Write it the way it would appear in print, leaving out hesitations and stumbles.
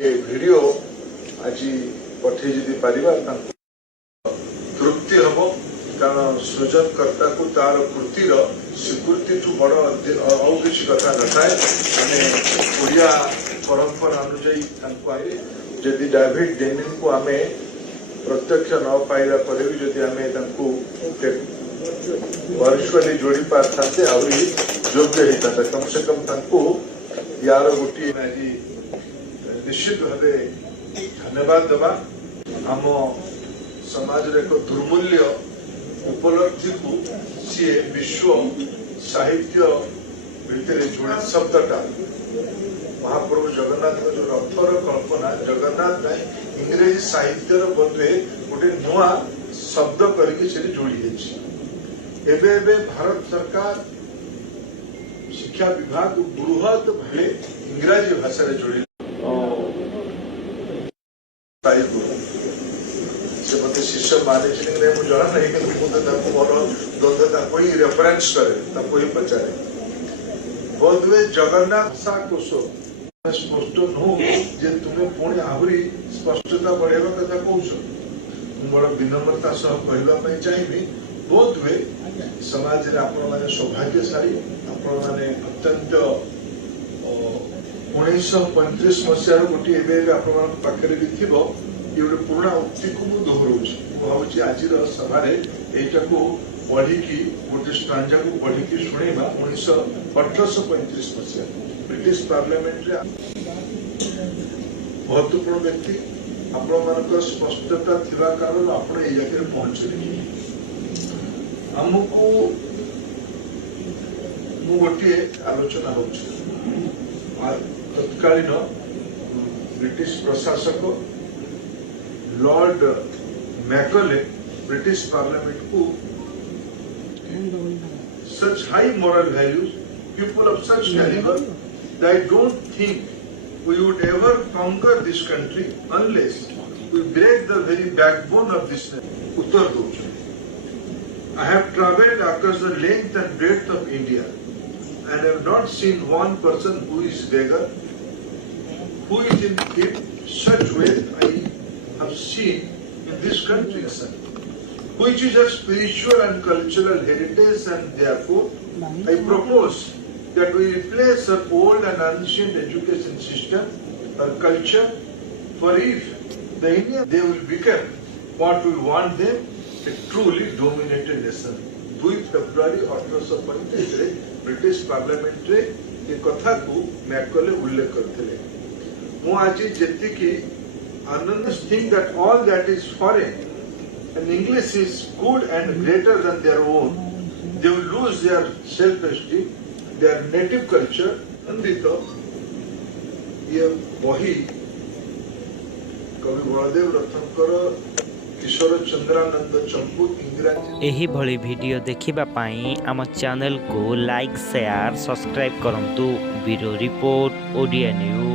ए video आज पठे जदि Paribas तृप्ति हम कारण सृजनकर्ता को तार कृतिर स्वीकृति ठू बड़ आउ कि कथा नए आम ओडिया परंपरा अनुजाई आए जदि डेविड डेनिंग को आम प्रत्यक्ष न पाइला पर भी जदि आम वर्चुअली जोड़ी पारते आहरी योग्य होता कम से कम यार गोटे निश्चित भाव धन्यवाद देवा आम समाज एक दुर्मूल्य उपलब्धि को सी विश्व साहित्य भितर जोड़ी शब्दटा महाप्रभु जगन्नाथ जो रथर कल्पना जगन्नाथ इंग्रेजी साहित्य बोधे गोटे नुआ शब्द करके जोड़ी एबे भारत सरकार शिक्षा विभाग बृहत भावे इंग्राजी भाषा जोड़ी से मत शिष्य माने जना नहीं कि मोर द्वंद्व ही रेफरेन्स करे पचारे बोधवे जगन्नाथ भाषा कोश स्पष्ट नु जे तुम्हें पुणी आहरी स्पष्टता बढ़ेगा कथा कौन बड़ विनम्रता सह कहवाई चाहिए बोधवे समाज रे आपण माने सौभाग्यशाली आपण माने अत्यंत 1935 मसीहार गोटे एवं आपण पाखे भी थी ये गोटे पुराणा उक्ति को मुझे दोहराऊँ भावी आज सभा यहीटा को पढ़ी गोटे स्टांजा को पढ़ी शुणा 1835 मसीहा ब्रिटिश पार्लियामेंट रे महत्वपूर्ण व्यक्ति आपण मान स्पष्टता थिबा कारण आपण ए जगह पहुंचले आमको गोटे आलोचना हो तत्कालीन ब्रिटिश प्रशासक लॉर्ड मैकले ब्रिटिश पार्लियामेंट को such high moral values, people of such caliber, that I don't think we would ever conquer this country unless we break the very backbone of this nation. Uttar Docha. I have travelled across the length and breadth of India and have not seen one person who is beggar, who is in such way I have seen in this country, which is a spiritual and cultural heritage, and therefore I propose that we replace our old and ancient education system, our culture, for if the Indian, they will become what we want them, a truly dominated nation. 2 फेब्रुआरी 1835 British parliament रे ये कथा को Macaulay उल्लेख करते मु आज जेतिकी आनंद think that all that is foreign and English is good and greater than their own, they will lose their self-esteem, their native culture. अंदितो ये वही कवि बलदेव रत्नकर किशोर चंद्रानंद चंपू इंग्राजी एही भली वीडियो देखिबा पाई आम चैनल को लाइक शेयर सब्सक्राइब करंतु ब्यूरो रिपोर्ट ओडिया न्यूज।